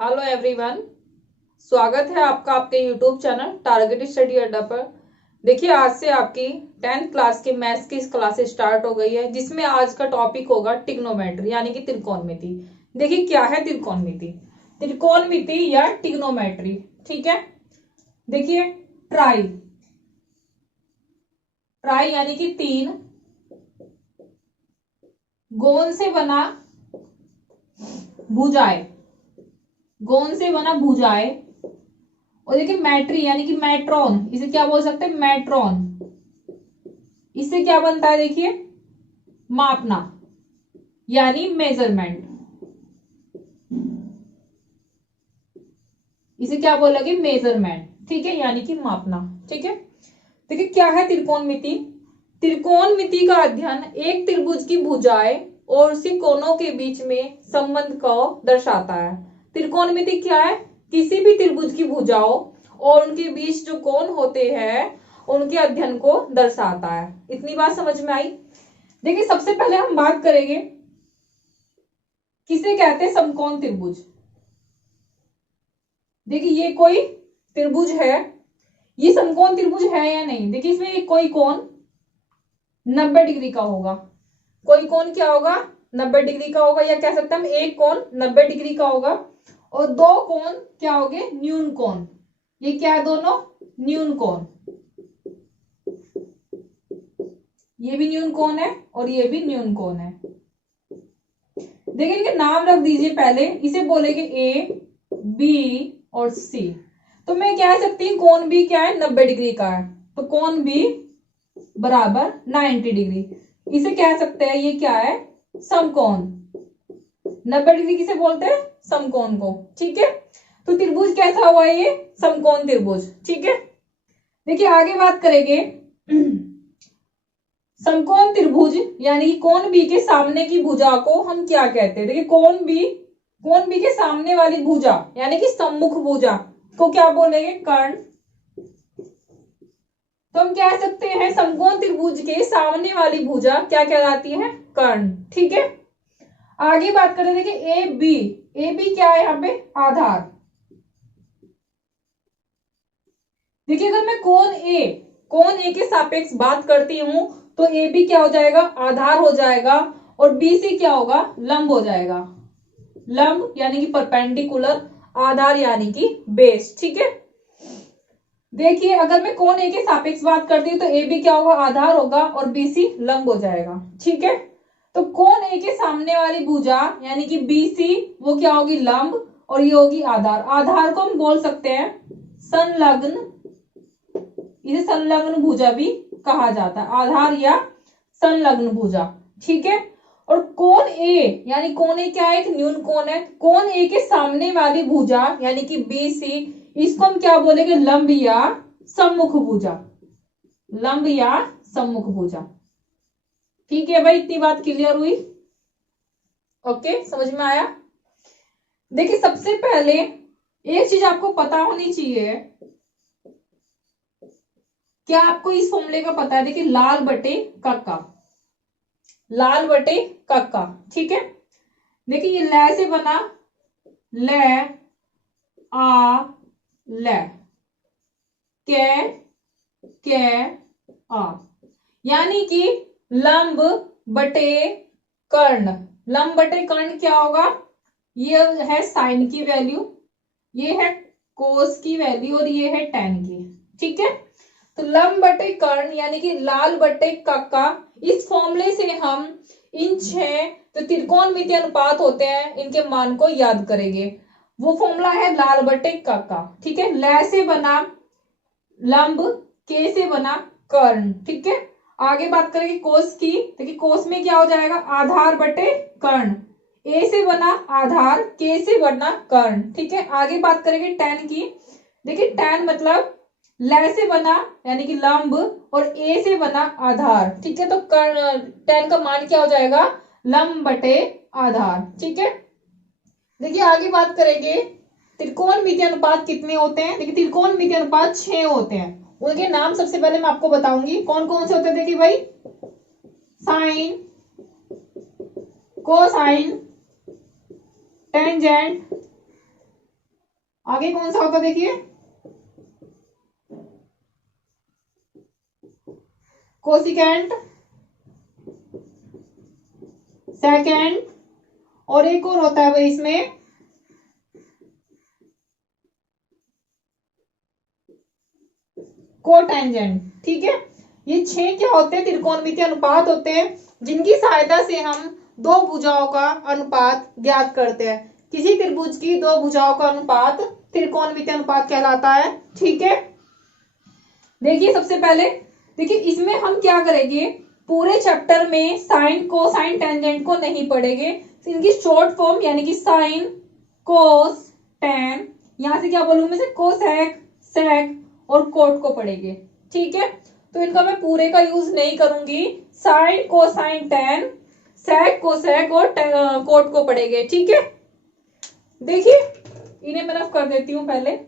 Hello everyone, स्वागत है आपका आपके यूट्यूब चैनल टारगेट स्टडी अड्डा पर। देखिए, आज से आपकी 10th क्लास की मैथ्स की क्लासेस स्टार्ट हो गई है, जिसमें आज का टॉपिक होगा ट्रिग्नोमेट्री यानी कि त्रिकोणमिति। देखिए, क्या है त्रिकोणमिति? त्रिकोणमिति या ट्रिग्नोमेट्री, ठीक है। देखिए, ट्राई ट्राई यानी कि तीन गोंद से बना भुजाएं, गोंद से बना भुजाएं। और देखिए मैट्री यानी कि मैट्रॉन, इसे क्या बोल सकते हैं? मैट्रॉन। इससे क्या बनता है? देखिए, मापना यानी मेजरमेंट। इसे क्या बोलोगे? मेजरमेंट, ठीक है, यानी कि मापना, ठीक है। देखिए, क्या है त्रिकोणमिति? त्रिकोणमिति का अध्ययन एक त्रिभुज की भुजाएं और उसके कोनों के बीच में संबंध को दर्शाता है। त्रिकोणमिति क्या है? किसी भी त्रिभुज की भुजाओं और उनके बीच जो कोण होते हैं उनके अध्ययन को दर्शाता है। इतनी बात समझ में आई? देखिए, सबसे पहले हम बात करेंगे किसे कहते हैं समकोण त्रिभुज। देखिए, ये कोई त्रिभुज है, ये समकोण त्रिभुज है या नहीं? देखिए, इसमें एक कोई कोण 90 डिग्री का होगा। कोई कोण क्या होगा? 90 डिग्री का होगा, या कह सकते हैं हम एक कोण 90 डिग्री का होगा। और दो कोण क्या होंगे? न्यून कोण। ये क्या है? दोनों न्यून कोण। ये भी न्यून कोण है और ये भी न्यून कोण है। देखिए, इनके नाम रख दीजिए पहले। इसे बोलेंगे ए, बी और सी। तो मैं कह सकती हूँ कोण बी क्या है? 90 डिग्री का है, तो कोण बी बराबर 90 डिग्री। इसे कह सकते हैं ये क्या है? समकोण। 90 डिग्री किसे बोलते हैं? समकोण को, ठीक है। तो त्रिभुज कैसा हुआ? ये समकोण त्रिभुज, ठीक है। देखिए, आगे बात करेंगे समकोण त्रिभुज यानी कोण बी के सामने की भुजा को हम क्या कहते हैं? देखिए, कोण बी के सामने वाली भुजा यानी कि सम्मुख भुजा को क्या बोलेंगे? कर्ण। तो हम कह सकते हैं समकोण त्रिभुज के सामने वाली भुजा क्या कहलाती है? कर्ण, ठीक है। आगे बात करें, देखिए ए बी क्या है यहाँ पे? आधार। देखिए, अगर मैं कोण ए के सापेक्ष बात करती हूं तो ए बी क्या हो जाएगा? आधार हो जाएगा। और बी सी क्या होगा? लंब हो जाएगा। लंब यानी कि परपेंडिकुलर, आधार यानी कि बेस, ठीक है। देखिए, अगर मैं कोण ए के सापेक्ष बात करती हूँ तो ए बी क्या होगा? आधार होगा और बी सी लंब हो जाएगा, ठीक है। तो कोण ए के सामने वाली भुजा यानी कि बी सी वो क्या होगी? लंब, और ये होगी आधार। आधार को हम बोल सकते हैं संलग्न। इसे संलग्न भुजा भी कहा जाता है, आधार या संलग्न भुजा, ठीक है। और कोण ए यानी कोण ए क्या है? एक न्यून कोण है। कोण ए के सामने वाली भुजा यानी कि बी सी, इसको हम क्या बोलेंगे? लंब या सम्मुख भुजा। लंब या सम्मुख भुजा, ठीक है भाई। इतनी बात क्लियर हुई? ओके, समझ में आया? देखिए, सबसे पहले एक चीज आपको पता होनी चाहिए। क्या आपको इस फॉर्मूले का पता है? देखिए, लाल बटे कक्का, लाल बटे कक्का, ठीक है। देखिए, ये ल से बना, ल आ ल, कै आ, यानी कि लंब बटे कर्ण। लंब बटे कर्ण क्या होगा? ये है साइन की वैल्यू, ये है कोस की वैल्यू और ये है टेन की, ठीक है। तो लंब बटे कर्ण यानी कि लाल बटे कक्का। इस फॉर्मूले से हम इन 6 जो त्रिकोणमितीय अनुपात होते हैं इनके मान को याद करेंगे। वो फॉर्मूला है लाल बटे कक्का, ठीक है। ल से बना लंब, के से बना कर्ण, ठीक है। आगे बात करेंगे कोस की। देखिए, कोस में क्या हो जाएगा? आधार बटे कर्ण। ए से बना आधार, के से बना कर्ण, ठीक है। आगे बात करेंगे टेन की। देखिए, टेन मतलब ल से बना यानी कि लंब और ए से बना आधार, ठीक है। तो कर्ण टेन का मान क्या हो जाएगा? लंब बटे आधार, ठीक है। देखिए, आगे बात करेंगे त्रिकोणमितीय अनुपात कितने होते हैं। देखिए, त्रिकोणमितीय अनुपात 6 होते हैं। उनके नाम सबसे पहले मैं आपको बताऊंगी कौन कौन से होते हैं। देखिए भाई, साइन, कोसाइन, टेंजेंट, आगे कौन सा होता है देखिए, कोसिकेंट, सेकेंड, और एक और होता है भाई इसमें कोटेंजेंट। ठीक है, ये 6 क्या होते हैं, त्रिकोणमितीय अनुपात होते हैं, जिनकी सहायता से हम दो भुजाओं का अनुपात ज्ञात करते हैं। किसी त्रिभुज की दो भुजाओं का अनुपात त्रिकोणमितीय अनुपात कहलाता है। ठीक है, देखिए सबसे पहले देखिए इसमें हम क्या करेंगे, पूरे चैप्टर में साइन कोसाइन टेंजेंट को नहीं पढ़ेंगे, इनकी शॉर्ट फॉर्म यानी कि साइन कोस टेन, यहां से क्या बोलूंगी मैं, कोसेक सेक और कोट को पढ़ेंगे। ठीक है, तो इनका मैं पूरे का यूज नहीं करूंगी, sine cosine tan, sec cosec और कोट को पढ़ेंगे। ठीक है, देखिए इन्हें मैं रफ कर देती हूं पहले।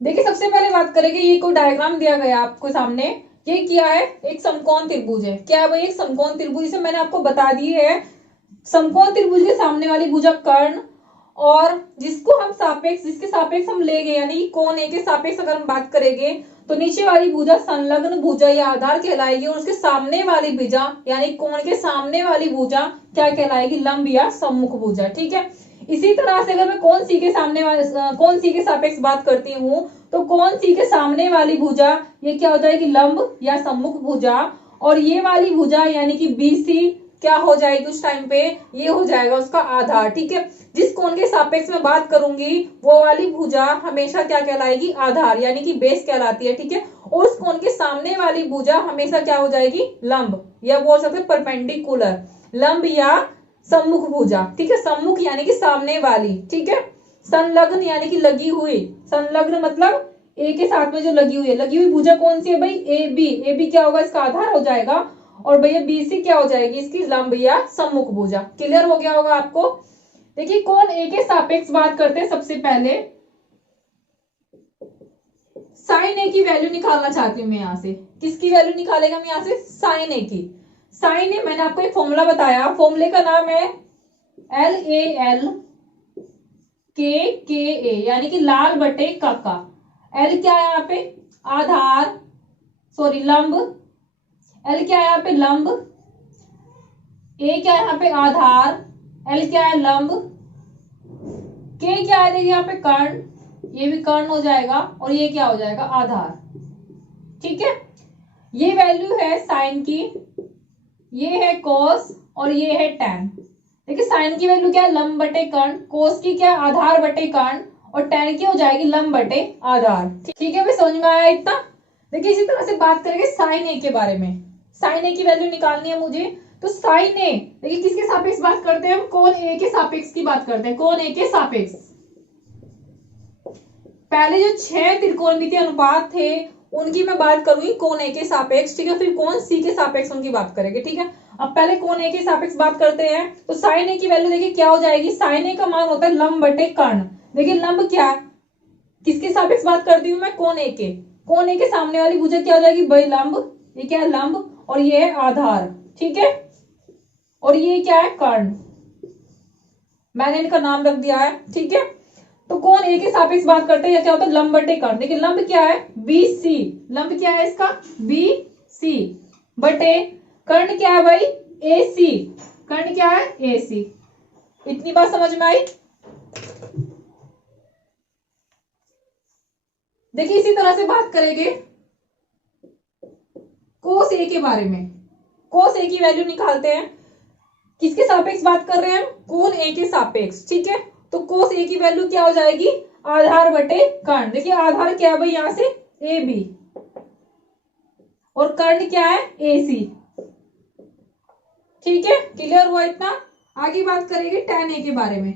देखिए सबसे पहले बात करेंगे, ये कोई डायग्राम दिया गया आपको सामने, ये क्या है, एक समकोण त्रिभुज है। क्या है भाई, एक समकोण त्रिभुज, इसे मैंने आपको बता दी है। समकोण त्रिभुज के सामने वाली भुजा कर्ण, और जिसको हम सापेक्ष, जिसके सापेक्ष हम ले गए, यानी कोण ए के सापेक्ष अगर हम बात करेंगे तो नीचे वाली भुजा संलग्न भुजा या आधार कहलाएगी, और उसके सामने वाली भुजा यानी कोण के सामने वाली भुजा क्या कहलाएगी, लंब या सम्मुख भुजा। ठीक है, इसी तरह से अगर मैं कोण सी के सामने वाले, कोण सी के सापेक्ष बात करती हूँ तो कोण सी के सामने वाली भुजा ये क्या हो जाएगी, लंब या सम्मुख भुजा, और ये वाली भुजा यानी कि बीसी क्या हो जाएगी उस टाइम पे, ये हो जाएगा उसका आधार। ठीक है, जिस कोण के सापेक्ष में बात करूंगी वो वाली भुजा हमेशा क्या कहलाएगी, आधार यानी कि बेस कहलाती है। ठीक है, और उस कोण के सामने वाली भुजा हमेशा क्या हो जाएगी, लंब, या बोल सकते परपेंडिकुलर, लंब या सम्मुख भुजा। ठीक है, सम्मुख यानी कि सामने वाली। ठीक है, संलग्न यानी कि लगी हुई, संलग्न मतलब ए के साथ में जो लगी हुई है, लगी हुई भुजा कौन सी है भाई, ए बी, ए बी क्या होगा, इसका आधार हो जाएगा, और भैया बी सी क्या हो जाएगी, इसकी लंब या सम्मुख भुजा। क्लियर हो गया होगा आपको। देखिए कोण ए के सापेक्ष बात करते हैं, सबसे पहले साइन ए की वैल्यू निकालना चाहती हूँ मैं यहाँ से, किसकी वैल्यू निकालेगा हम यहाँ से, साइन ए की। साइन ए मैंने आपको एक फॉर्मूला बताया, फॉर्मूले का नाम है LAL के यानी कि लाल बटे काका। एल क्या है यहाँ पे, आधार, सॉरी लंब, एल क्या है यहाँ पे, लंब, ए क्या है यहाँ पे, आधार, एल क्या है, लंब, के क्या है देखिए यहाँ पे, कर्ण, ये भी कर्ण हो जाएगा, और ये क्या हो जाएगा, आधार। ठीक है, ये वैल्यू है साइन की, ये है कोस, और ये है टैन। देखिए साइन की वैल्यू क्या है, लंब बटे कर्ण, कोस की क्या है, आधार बटे कर्ण, और टैन की हो जाएगी लंब बटे आधार। ठीक है भाई, समझ में आया इतना। देखिए इसी तरह से बात करेंगे साइन ए के बारे में, साइन ए की वैल्यू निकालनी है मुझे, तो साइन ए देखिए किसके सापेक्ष बात करते हैं हम, कोण ए के सापेक्ष की बात करते हैं, कोण ए के सापेक्ष। पहले जो 6 त्रिकोणमितीय अनुपात थे उनकी मैं बात करूंगी कोण ए के सापेक्ष। ठीक है, फिर कोण सी के सापेक्ष उनकी बात करेंगे। ठीक है, अब पहले कोण ए के सापेक्ष बात करते हैं, तो साइन ए की वैल्यू देखिए क्या हो जाएगी, साइन ए का मान होता है लंब बटे कर्ण। देखिए लंब क्या है, किसके सापेक्ष बात करती हूँ मैं, कोण ए के, कोण ए के सामने वाली भुजा क्या हो जाएगी भाई, लंब, ये क्या है लंब, और ये है आधार। ठीक है, और ये क्या है, कर्ण, मैंने इनका नाम रख दिया है। ठीक है, तो कोण ए के सापेक्ष बात करते हैं, क्या होता है, लंब बटे कर्ण। देखिए लंब क्या है, BC, लंब क्या है इसका, BC, बटे कर्ण क्या है भाई, AC, कर्ण क्या है, AC। इतनी बात समझ में आई। देखिए इसी तरह से बात करेंगे कोस ए के बारे में, कोस ए की वैल्यू निकालते हैं, किसके सापेक्ष बात कर रहे हैं हम, कोण ए के सापेक्ष। ठीक है, तो कोस ए की वैल्यू क्या हो जाएगी, आधार बटे कर्ण। देखिए आधार क्या है भाई, यहां से AB, और कर्ण क्या है, AC। ठीक है, क्लियर हुआ इतना। आगे बात करेंगे tan A के बारे में।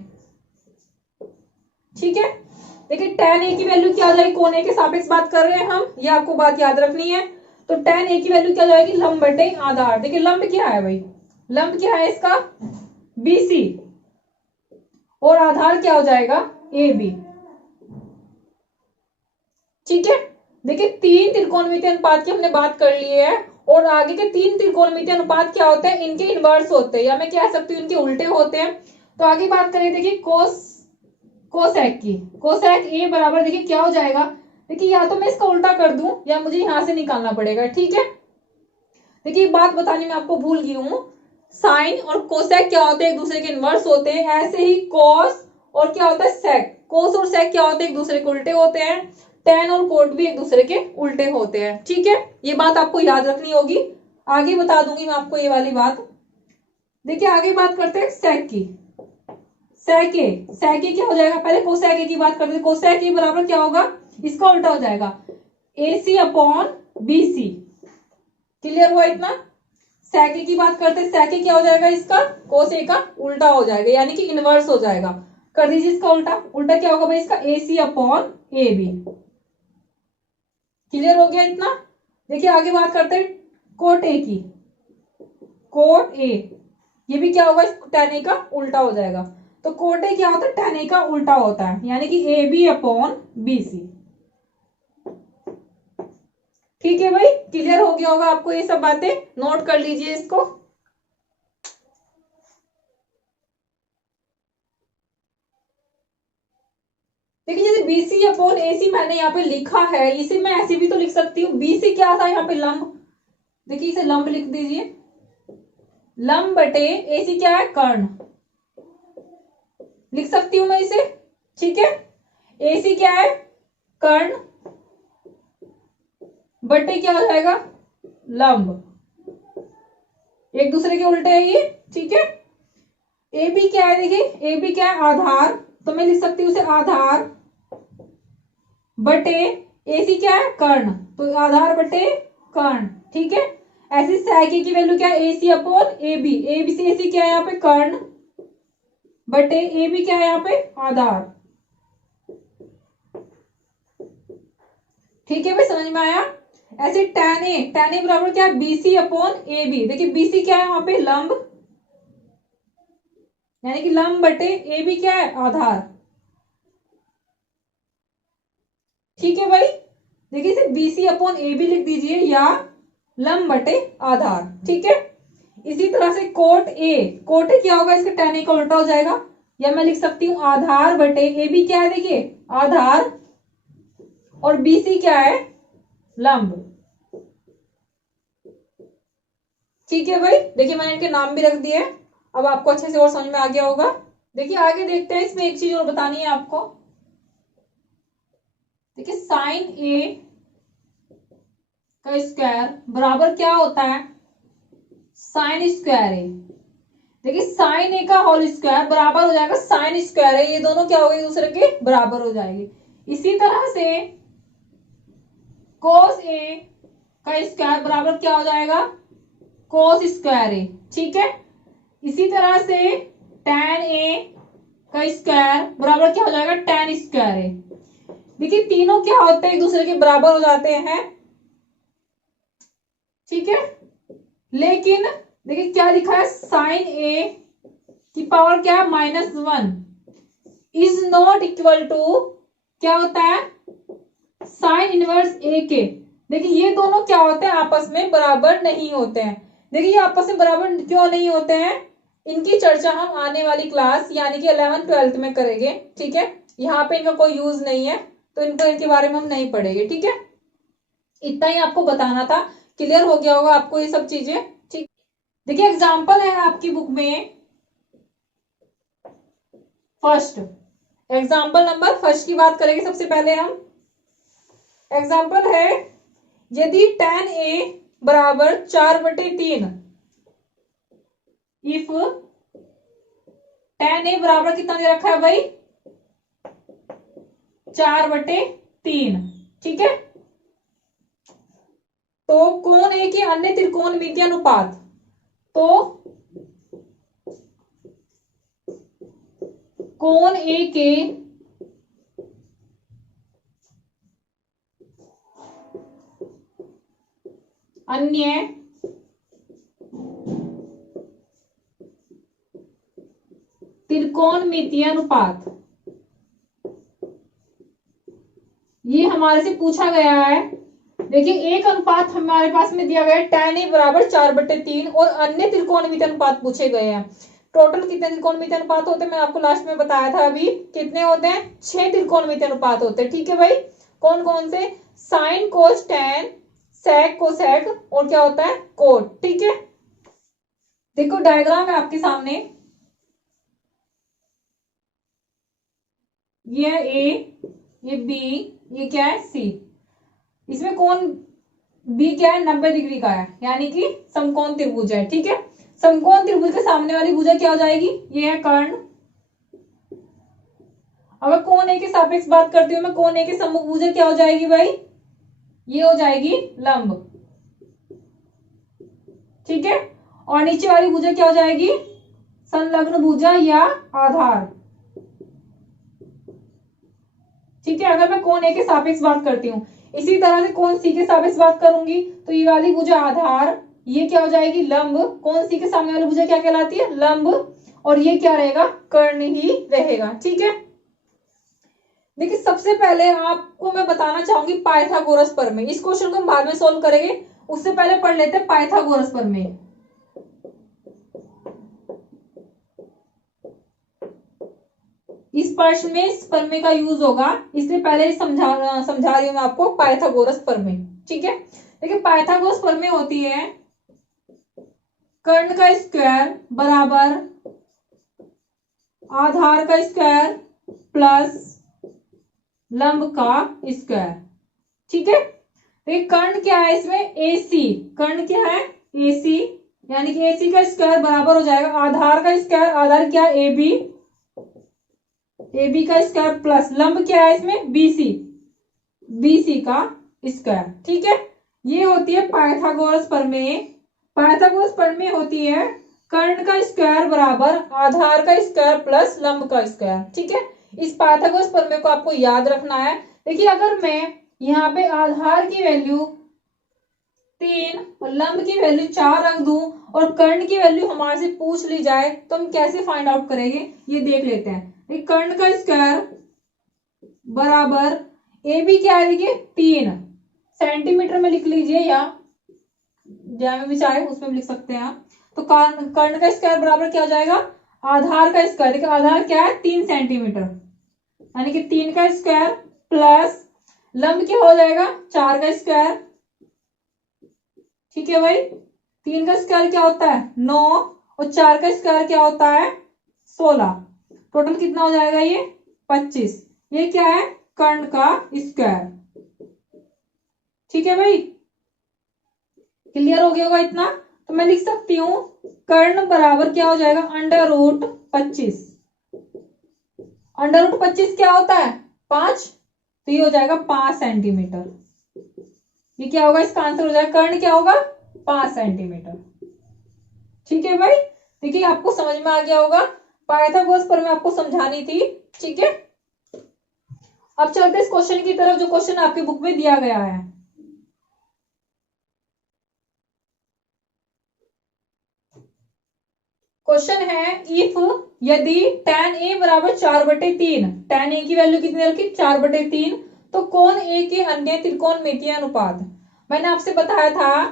ठीक है, देखिए tan A की वैल्यू क्या हो जाएगी, कोण ए के सापेक्ष बात कर रहे हैं हम, ये आपको बात याद रखनी है। तो tan A की वैल्यू क्या हो जाएगी, लंब बटे आधार। देखिए लंब क्या है भाई, लंब क्या है इसका, BC, और आधार क्या हो जाएगा, AB। ठीक है। देखिए 3 त्रिकोणमितीय अनुपात की हमने बात कर ली है, और आगे के 3 त्रिकोणमितीय अनुपात क्या होते हैं, इनके इनवर्स होते हैं, या मैं कह सकती हूँ इनके उल्टे होते हैं। तो आगे बात करें, देखिए कोसेक की, कोसेक ए बराबर देखिए क्या हो जाएगा, देखिए या तो मैं इसका उल्टा कर दूं या मुझे यहां से निकालना पड़ेगा, ठीक है। देखिए बात बताने में आपको भूल गई हूं, साइन और कोसेक क्या होते हैं, एक दूसरे के इनवर्स होते हैं। ऐसे ही कॉस और क्या होता है सेक, कोस और सेक क्या होते हैं, एक दूसरे के उल्टे होते हैं। टेन और कोट भी एक दूसरे के उल्टे होते हैं, ठीक है। ये बात आपको याद रखनी होगी, आगे बता दूंगी मैं आपको ये वाली बात। देखिए आगे बात करते हैं सेक की। सेके, सेके क्या हो जाएगा, पहले कोसेक की बात करते हैं। कोसेक बराबर क्या होगा, इसका उल्टा हो जाएगा AC अपॉन BC। क्लियर हुआ इतना। सेके की बात करते हैं, सेके क्या हो जाएगा, इसका कोस ए का उल्टा हो जाएगा, यानी कि इनवर्स हो जाएगा। कर दीजिए इसका उल्टा, उल्टा क्या होगा भाई इसका AC अपॉन AB। क्लियर हो गया इतना। देखिए आगे बात करते हैं कोट ए की, कोट ए, ये भी क्या होगा, tan A का उल्टा हो जाएगा। तो कोट ए क्या होता है, tan A का उल्टा होता है, यानी कि AB अपॉन BC। ठीक है भाई, क्लियर हो गया होगा आपको ये सब बातें, नोट कर लीजिए इसको। देखिए जैसे BC अपॉन AC मैंने यहाँ पे लिखा है, इसे मैं ऐसे भी तो लिख सकती हूँ। BC क्या था यहाँ पे, लंब, देखिए इसे लंब लिख दीजिए, लंब बटे AC क्या है, कर्ण, लिख सकती हूं मैं इसे, ठीक है। AC क्या है, कर्ण, बटे क्या हो जाएगा, लंब, एक दूसरे के उल्टे है ये, ठीक है। AB क्या है, देखिए AB क्या है, आधार, तो मैं लिख सकती हूँ उसे आधार बटे AC क्या है, कर्ण, तो आधार बटे कर्ण, ठीक है। ऐसी sec A की वैल्यू क्या है, AC अपॉन AB, AB से AC क्या है यहाँ पे, कर्ण, बटे AB क्या है यहाँ पे, आधार। ठीक है भाई, समझ में आया। ऐसे tan A बराबर क्या है, BC अपॉन AB। देखिए BC क्या है यहाँ पे, लंब, यानी कि लंब बटे AB क्या है, आधार। ठीक है भाई, देखिए इसे BC अपॉन AB लिख दीजिए, या लंब बटे आधार, ठीक है। इसी तरह से कोट ए क्या होगा, इसका tan A का उल्टा हो जाएगा, या मैं लिख सकती हूँ आधार बटे AB क्या है, देखिए आधार, और BC क्या है, लंब। ठीक है भाई, देखिए मैंने इनके नाम भी रख दिए, अब आपको अच्छे से और समझ में आ गया होगा। देखिए आगे देखते हैं, इसमें एक चीज और बतानी है आपको। देखिए साइन A का स्क्वायर बराबर क्या होता है, साइन स्क्वायर ए। देखिए साइन ए का होल स्क्वायर बराबर हो जाएगा साइन स्क्वायर है, ये दोनों क्या हो गए, एक दूसरे के बराबर हो जाएंगे। इसी तरह से कोस ए का स्क्वायर बराबर क्या हो जाएगा, कोस स्क्वायर ए, ठीक है। इसी तरह से tan ए का स्क्वायर बराबर क्या हो जाएगा, tan स्क्वायर ए। देखिए तीनों क्या होते हैं, एक दूसरे के बराबर हो जाते हैं, ठीक है। लेकिन देखिए क्या लिखा है, साइन ए की पावर क्या है, -1 इज नॉट इक्वल टू क्या होता है, साइन इनवर्स ए के। देखिए ये दोनों क्या होते हैं, आपस में बराबर नहीं होते हैं। देखिए ये आपस में बराबर क्यों नहीं होते हैं, इनकी चर्चा हम आने वाली क्लास यानी कि 11th-12th में करेंगे, ठीक है। यहाँ पे इनका कोई यूज नहीं है, तो इनको इनके बारे में हम नहीं पढ़ेंगे, ठीक है। इतना ही आपको बताना था, क्लियर हो गया होगा आपको ये सब चीजें, ठीक। देखिए एग्जाम्पल है आपकी बुक में, फर्स्ट एग्जाम्पल नंबर फर्स्ट की बात करेंगे सबसे पहले हम। एग्जाम्पल है, यदि tan A बराबर 4/3, इफ tan A बराबर कितना दे रखा है भाई, 4/3, ठीक है। तो कोण A के अन्य त्रिकोणमितीय अनुपात, तो कोण A के अन्य त्रिकोणमितीय अनुपात, ये हमारे हमारे से पूछा गया है, देखिए एक अनुपात हमारे पास में दिया गया है tan a बराबर 4/3 और अन्य त्रिकोणमिति अनुपात पूछे गए हैं। टोटल कितने त्रिकोणमिति अनुपात होते हैं मैंने आपको लास्ट में बताया था अभी, कितने होते हैं, 6 त्रिकोणमिति अनुपात होते हैं। ठीक है भाई, कौन कौन से, sine cos tan sec cosec और क्या होता है कोट। ठीक है, देखो डायग्राम है आपके सामने, ये है ए, ये बी, ये क्या है सी। इसमें कौन बी क्या है, 90 डिग्री का है, यानी कि समकोण त्रिभुज है। ठीक है, समकोण त्रिभुज के सामने वाली भुजा क्या हो जाएगी, ये है कर्ण। अगर कोण ए के सापेक्ष बात करती हूँ मैं, कोण ए के सम्मुख भुजा क्या हो जाएगी भाई, ये हो जाएगी लंब। ठीक है, और नीचे वाली भुजा क्या हो जाएगी, संलग्न भुजा या आधार। ठीक है, अगर मैं कोण ए के सापेक्ष बात करती हूँ, इसी तरह से कोण सी के सापेक्ष बात करूंगी तो ये वाली भुजा आधार, ये क्या हो जाएगी लंब। कोण सी के सामने वाली भुजा क्या कहलाती है, लंब, और ये क्या रहेगा, कर्ण ही रहेगा। ठीक है, देखिए सबसे पहले आपको मैं बताना चाहूंगी पाइथागोरस प्रमेय। इस क्वेश्चन को हम बाद में सोल्व करेंगे, उससे पहले पढ़ लेते हैं पाइथागोरस प्रमेय। इस प्रश्न में इस प्रमेय का यूज होगा, इसलिए पहले समझा रही हूं मैं आपको पाइथागोरस प्रमेय। ठीक है, देखिए पाइथागोरस प्रमेय होती है कर्ण का स्क्वायर बराबर आधार का स्क्वायर प्लस लंब का स्क्वायर। ठीक है, देखिए कर्ण क्या है इसमें, AC, कर्ण क्या है AC, यानी कि AC का स्क्वायर बराबर हो जाएगा आधार का स्क्वायर, आधार क्या है AB, AB का स्क्वायर प्लस लंब क्या है इसमें BC, BC का स्क्वायर। ठीक है, ये होती है पाइथागोरस प्रमेय। पाइथागोरस प्रमेय होती है कर्ण का स्क्वायर बराबर आधार का स्क्वायर प्लस लंब का स्क्वायर। ठीक है, इस पाइथागोरस प्रमेय को आपको याद रखना है। देखिए अगर मैं यहाँ पे आधार की वैल्यू 3 और लंब की वैल्यू 4 रख दूं और कर्ण की वैल्यू हमारे से पूछ ली जाए तो हम कैसे फाइंड आउट करेंगे, ये देख लेते हैं। कर्ण का स्क्वायर बराबर AB क्या है, देखिए 3 सेंटीमीटर में लिख लीजिए या जहाँ भी चाहे उसमें भी लिख सकते हैं आप। तो कर्ण का स्क्वायर बराबर क्या हो जाएगा, आधार का स्क्वायर, देखिए आधार क्या है 3 सेंटीमीटर, यानी कि 3 का स्क्वायर प्लस लंब क्या हो जाएगा 4 का स्क्वायर। ठीक है भाई, 3 का स्क्वायर क्या होता है 9 और 4 का स्क्वायर क्या होता है 16, टोटल कितना हो जाएगा ये 25। ये क्या है कर्ण का स्क्वायर। ठीक है भाई, क्लियर हो गया होगा इतना। तो मैं लिख सकती हूं कर्ण बराबर क्या हो जाएगा √25। √25 क्या होता है 5, तो ये हो जाएगा 5 सेंटीमीटर। ये क्या होगा, इसका आंसर हो जाएगा कर्ण क्या होगा 5 सेंटीमीटर। ठीक है भाई, देखिए आपको समझ में आ गया होगा, पाइथागोरस प्रमेय आपको समझानी थी। ठीक है, अब चलते इस क्वेश्चन की तरफ जो क्वेश्चन आपकी बुक में दिया गया है। क्वेश्चन है इफ यदि tan a बराबर 4/3, tan a की वैल्यू कितनी रखी 4/3, तो कोण a के अन्य त्रिकोणमितीय अनुपात। मैंने आपसे बताया था,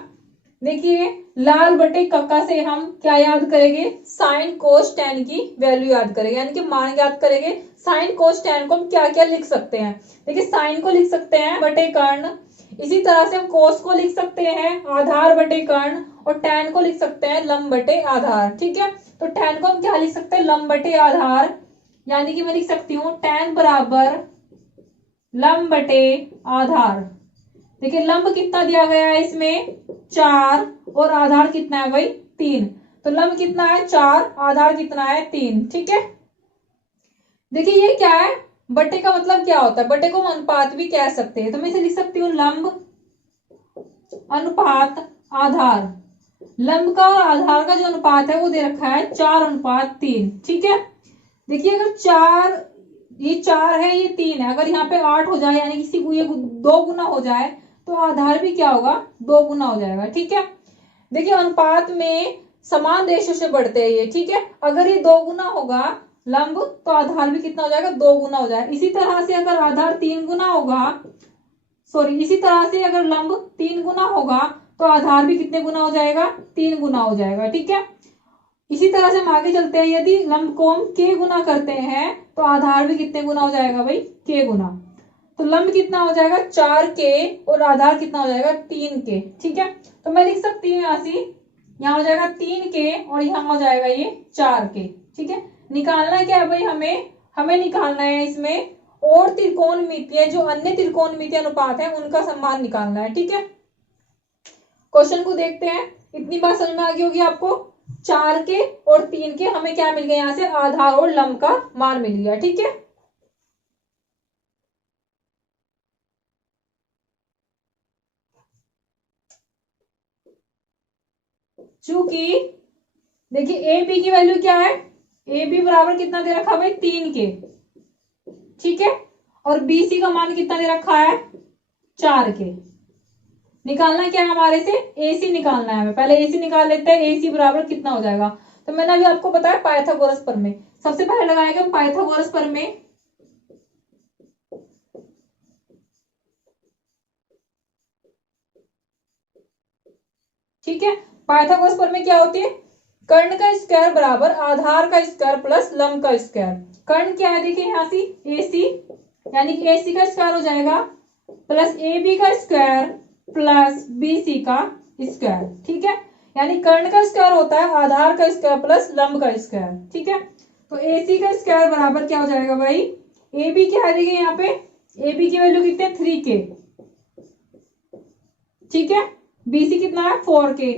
देखिए लाल बटे कक्का से हम क्या याद करेंगे, साइन कोस टैन की वैल्यू याद करेंगे, यानी कि मान याद करेंगे। साइन कोस टैन को हम क्या क्या लिख सकते हैं, देखिए साइन को लिख सकते हैं बटे कर्ण, इसी तरह से हम कोस को लिख सकते हैं आधार बटे कर्ण, और टैन को लिख सकते हैं लंब बटे आधार। ठीक है, तो टैन को हम क्या लिख सकते हैं लंब बटे आधार, यानी कि मैं लिख सकती हूँ टैन बराबर लंब बटे आधार। देखिए लंब कितना दिया गया है इसमें 4 और आधार कितना है भाई 3, तो लंब कितना है 4, आधार कितना है 3। ठीक है, देखिए ये क्या है, बटे का मतलब क्या होता है, बटे को हम अनुपात भी कह सकते हैं, तो मैं इसे लिख सकती हूँ लंब अनुपात आधार। लंब का और आधार का जो अनुपात है वो दे रखा है 4:3। ठीक है, देखिए अगर 4, ये 4 है ये 3 है, अगर यहाँ पे 8 हो जाए यानी किसी को ये 2 गुना हो जाए तो आधार भी क्या होगा 2 गुना हो जाएगा। ठीक है, देखिए अनुपात में समान रेशो से बढ़ते हैं ये। ठीक है, अगर ये 2 गुना होगा लंब तो आधार भी कितना हो जाएगा 2 गुना हो जाएगा। इसी तरह से अगर आधार 3 गुना होगा सॉरी, इसी तरह से अगर लंब 3 गुना होगा तो आधार भी कितने गुना हो जाएगा, 3 गुना हो जाएगा। ठीक है, इसी तरह से हम आगे चलते हैं, यदि लंब को हम k गुना करते हैं तो आधार भी कितने गुना हो जाएगा भाई, k गुना। तो लंब कितना हो जाएगा 4k और आधार कितना हो जाएगा 3k। ठीक है, तो मैं लिख सकती हूँ यहाँ से, यहाँ हो जाएगा 3k और यहाँ हो जाएगा ये 4k। ठीक है, निकालना क्या है भाई, हमें निकालना है इसमें और त्रिकोणमितीय, जो अन्य त्रिकोणमितीय अनुपात है उनका सम्मान निकालना है। ठीक है, क्वेश्चन को देखते हैं। इतनी बात समझ में आ गई होगी आपको, 4k और 3k हमें क्या मिल गया, यहाँ से आधार और लंब का मान मिल गया। ठीक है, चूंकि देखिए ए बी की वैल्यू क्या है, ए बी बराबर कितना दे रखा है भाई 3k। ठीक है, और बी सी का मान कितना दे रखा है 4k। निकालना क्या है हमारे से, ए सी निकालना है हमें। पहले ए सी निकाल लेते हैं, ए सी बराबर कितना हो जाएगा। तो मैंने अभी आपको बताया पाइथागोरस प्रमेय, सबसे पहले लगाएंगे हम पाइथागोरस प्रमेय। ठीक है, पाइथागोरस प्रमेय क्या होती है, कर्ण का स्क्वायर बराबर आधार का स्क्वायर प्लस लंब का स्क्वायर। कर्ण क्या है देखिए यहाँ से ए सी, यानी कि ए सी का स्क्वायर हो जाएगा प्लस ए बी का स्क्वायर प्लस बी सी का स्क्वायर। ठीक है, यानी कर्ण का स्क्वायर होता है आधार का स्क्वायर प्लस लंब का स्क्वायर। ठीक है, तो ए सी का स्क्वायर बराबर क्या हो जाएगा भाई, ए बी क्या है देखिए यहाँ पे, ए बी की वैल्यू कितनी है 3k। ठीक है, बी सी कितना है 4k,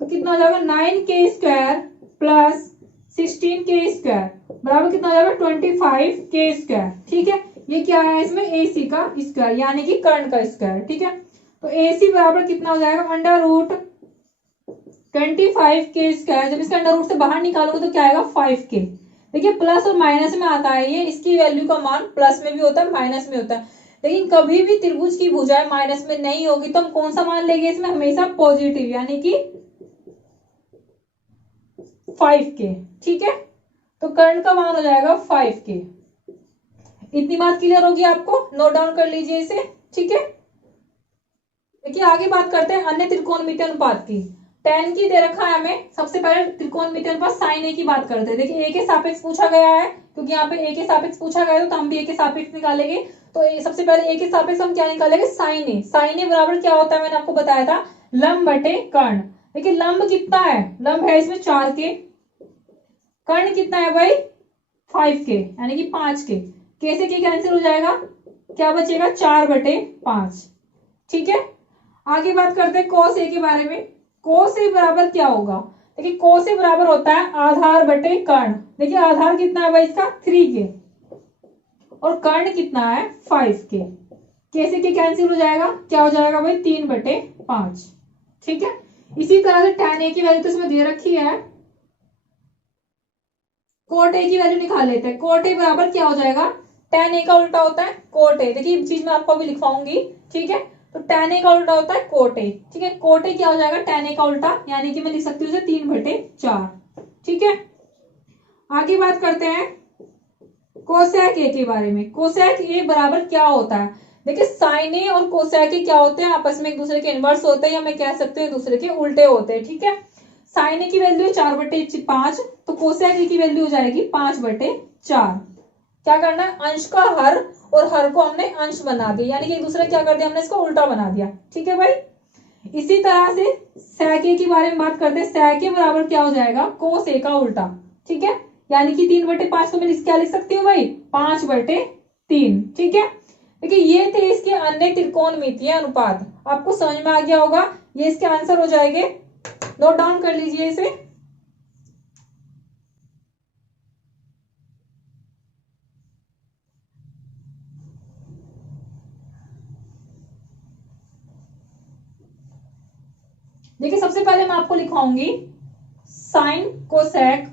तो कितना हो जाएगा 9k square plus 16k square बराबर कितना हो जाएगा 25k स्क्वायर। ठीक है, ये क्या है इसमें AC का स्क्वायर, यानी कि कर्ण का स्क्वायर। ठीक है, तो AC बराबर कितना हो जाएगा अंडर रूट 25k स्क्वायर। जब इसका अंडर रूट से बाहर निकालोगे तो क्या आएगा 5k। देखिए प्लस और माइनस में आता है ये, इसकी वैल्यू का मान प्लस में भी होता है माइनस में होता है, लेकिन कभी भी त्रिभुज की भुजाएं माइनस में नहीं होगी तो हम कौन सा मान लेंगे इसमें, हमेशा पॉजिटिव, यानी कि 5k। ठीक है, तो कर्ण का मान हो जाएगा 5k। इतनी बात क्लियर होगी आपको, नोट डाउन कर लीजिए इसे। ठीक है, देखिए आगे बात करते हैं अन्य त्रिकोणमितीय अनुपात की। tan की दे रखा है हमें, सबसे पहले त्रिकोणमितीय अनुपात sin a की बात करते हैं। देखिए a के सापेक्ष पूछा गया है, क्योंकि यहाँ पे a के सापेक्ष पूछा गया है तो हम भी a के सापेक्ष निकालेंगे। तो सबसे पहले a के सापेक्ष हम क्या निकालेंगे, sin a। sin a बराबर क्या होता है, मैंने आपको बताया था लंब बटे कर्ण। देखिए लंब कितना है, लंब है इसमें 4k, कर्ण कितना है भाई 5k, यानी कि 5k। कैसे के कैंसिल हो जाएगा, क्या बचेगा 4/5। ठीक है, आगे बात करते हैं cos a के बारे में। cos a बराबर क्या होगा, देखिए cos a बराबर होता है आधार बटे कर्ण। देखिए आधार कितना है भाई इसका 3k और कर्ण कितना है 5k। कैसे के कैंसिल हो जाएगा, क्या हो जाएगा भाई 3/5। ठीक है, इसी तरह से tan a की वैल्यू तो इसमें दे रखी है, कोट ए की वैल्यू निकाल लेते हैं। कोट ए बराबर क्या हो जाएगा, tan a का उल्टा होता है कोट ए। देखिए चीज मैं आपको अभी लिखवाऊंगी। ठीक है, तो tan a का उल्टा होता है कोट ए। ठीक है, कोट ए क्या हो जाएगा tan a का उल्टा, यानी कि मैं लिख सकती हूँ उसे 3/4। ठीक है, आगे बात करते हैं कोसेक ए के बारे में। कोसेक ए बराबर क्या होता है, देखिए साइन ए और कोसेक ए क्या होते हैं, आपस में एक दूसरे के इनवर्स होते हैं, या मैं कह सकते हैं एक दूसरे के उल्टे होते हैं। ठीक है, साइन ए की वैल्यू 4/5, तो कोसेक ए की वैल्यू हो जाएगी 5/4। क्या करना है, अंश का हर और हर को हमने अंश बना दिया, यानी कि एक दूसरे क्या कर दिया हमने, इसको उल्टा बना दिया। ठीक है भाई, इसी तरह से sec a के बारे में बात करते हैं। sec a बराबर क्या हो जाएगा cos a का उल्टा। ठीक है, यानी कि 3/5 को मैं क्या लिख सकती हूँ भाई 5/3। ठीक है, देखिए ये थे इसके अन्य त्रिकोणमितीय अनुपात। आपको समझ में आ गया होगा, ये इसके आंसर हो जाएंगे, नोट डाउन कर लीजिए इसे। देखिए सबसे पहले मैं आपको लिखवाऊंगी साइन कोसेक,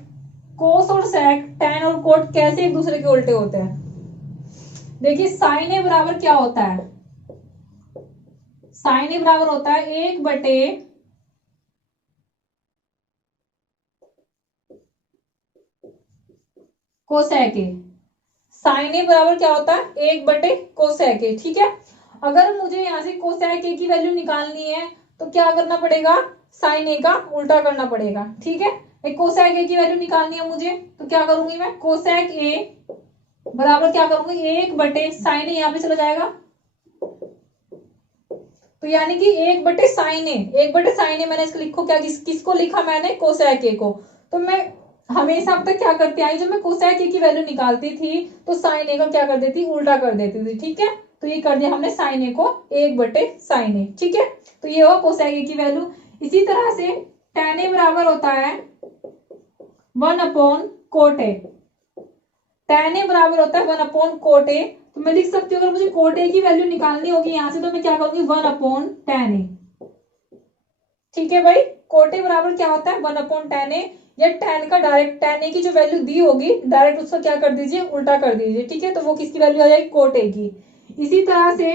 कोस और सेक, टैन और कोट कैसे एक दूसरे के उल्टे होते हैं। देखिए साइन ए बराबर क्या होता है, साइन ए बराबर होता है 1/, कोसेक ए। साइन ए बराबर क्या होता है, 1 बटे कोसेक ए। ठीक है, अगर मुझे यहाँ से कोसेक ए की वैल्यू निकालनी है तो क्या करना पड़ेगा, साइन ए का उल्टा करना पड़ेगा। ठीक है, कोसेक ए की वैल्यू निकालनी है मुझे तो क्या करूंगी मैं, कोसेक ए बराबर क्या करूंगी, 1 बटे साइन ए, यहाँ पे चला जाएगा तो यानी कि 1 बटे साइन ए, 1 बटे साइन ए मैंने इसको लिखो क्या, किसको लिखा मैंने, कोसेक ए को। तो मैं हमेशा अब तक क्या करती आई, जब मैं कोसेक ए की वैल्यू निकालती थी तो साइन ए का क्या कर देती, उल्टा कर देती थी। ठीक है, तो ये कर दिया हमने साइन ए को 1 बटे साइन ए। ठीक है, तो ये हुआ कोसेक ए की वैल्यू। इसी तरह से tan ए बराबर होता है 1/cot ए। tan ए बराबर होता है 1/cot ए। तो मैं लिख सकती हूँ अगर मुझे cot ए की वैल्यू निकालनी होगी यहां से तो मैं क्या करूंगी, 1/tan ए। ठीक है भाई, cot ए बराबर क्या होता है, 1/tan ए। या tan का डायरेक्ट, tan ए की जो वैल्यू दी होगी डायरेक्ट उसका क्या कर दीजिए, उल्टा कर दीजिए। ठीक है, तो वो किसकी वैल्यू आ जाएगी, cot ए की। इसी तरह से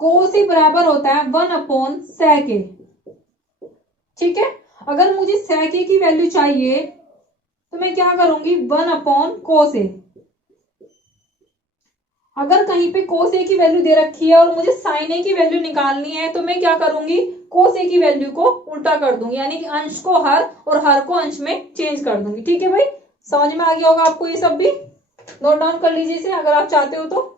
cos ए बराबर होता है 1/sec ए। ठीक है, अगर मुझे sec ए की वैल्यू चाहिए तो मैं क्या करूंगी, 1/cos ए। अगर कहीं पे cos ए की वैल्यू दे रखी है और मुझे sin ए की वैल्यू निकालनी है तो मैं क्या करूंगी, cos ए की वैल्यू को उल्टा कर दूंगी, यानी कि अंश को हर और हर को अंश में चेंज कर दूंगी। ठीक है भाई, समझ में आ गया होगा आपको ये सब भी, नोट डाउन कर लीजिए इसे अगर आप चाहते हो तो।